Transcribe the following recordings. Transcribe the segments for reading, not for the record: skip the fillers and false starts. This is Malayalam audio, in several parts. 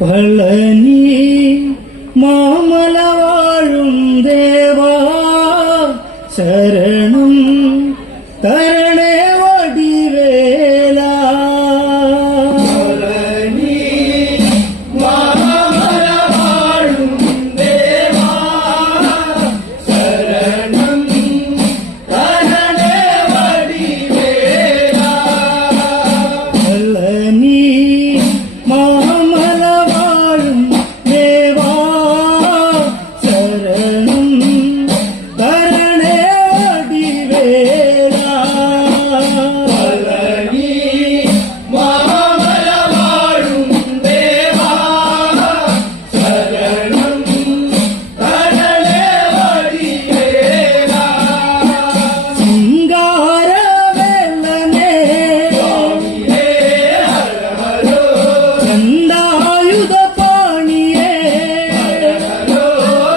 പളനി മാമല വാഴും ദേവാ ശരണം തരണേ വടിവേല. പളനി മാമല വാഴും ദേവാ ശരണം തരണേ വടിവേല. പളനി മാമല വാഴും ദേവാ ശരണം തരണേ വടിവേല. പളനി മാമല വാഴും ദേവാ ശരണം തരണേ വടിവേല. സിംഗാരവേലനേ സ്വാമിയേ ഹര ഹരോ ദണ്ഡായുധപാണിയേ ഹരോ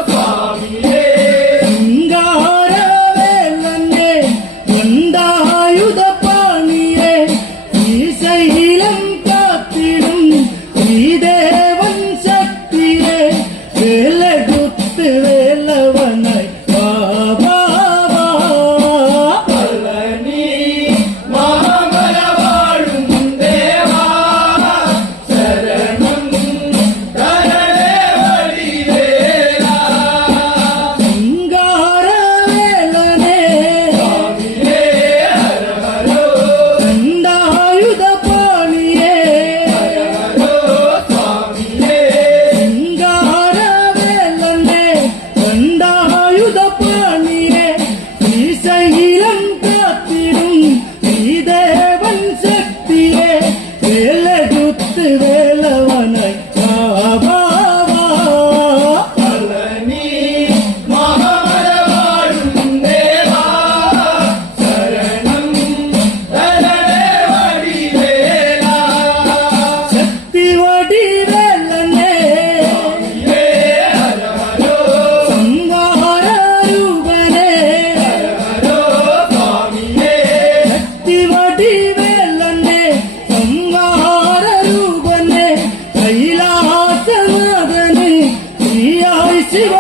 സ്വാമിയേ സിംഗാരവേലനേ ദണ്ഡായുധപാണിയേ ശ്രീശൈലം കാത്തിടും ശ്രീദേവൻ ശക്തിയെ വേലടുത്ത് വേലവനായി ബാബാ. പളനി മാമല വാഴും ദേവാ ശരണം തരണേ വടിവേല. സിംഗാരവേലനേ സ്വാമിയേ ഹര ഹരോ ദണ്ഡായുധപാണിയേ ഹരോ സ്വാമിയേ സിംഗാരവേലനേ ദണ്ഡായുധപാണിയേ ശ്രീശൈലം കാത്തിടും ശ്രീദേവൻ ശക്തിയെ വേലടുത്ത് വേലവനായി ബാബാ. പളനി മാമല വാഴും ദേവാ ശരണം തരണേ വടിവേല. ശക്തി വടിവേലനേ സ്വാമിയേ ഹര ഹരോ സംഹാരരൂപനേ ഹരോ സ്വാമിയേ ശക്തി വടിവേലനേ സംഹാരരൂപനേ കൈലാസനാഥനേ ശ്രീയായി ശിവ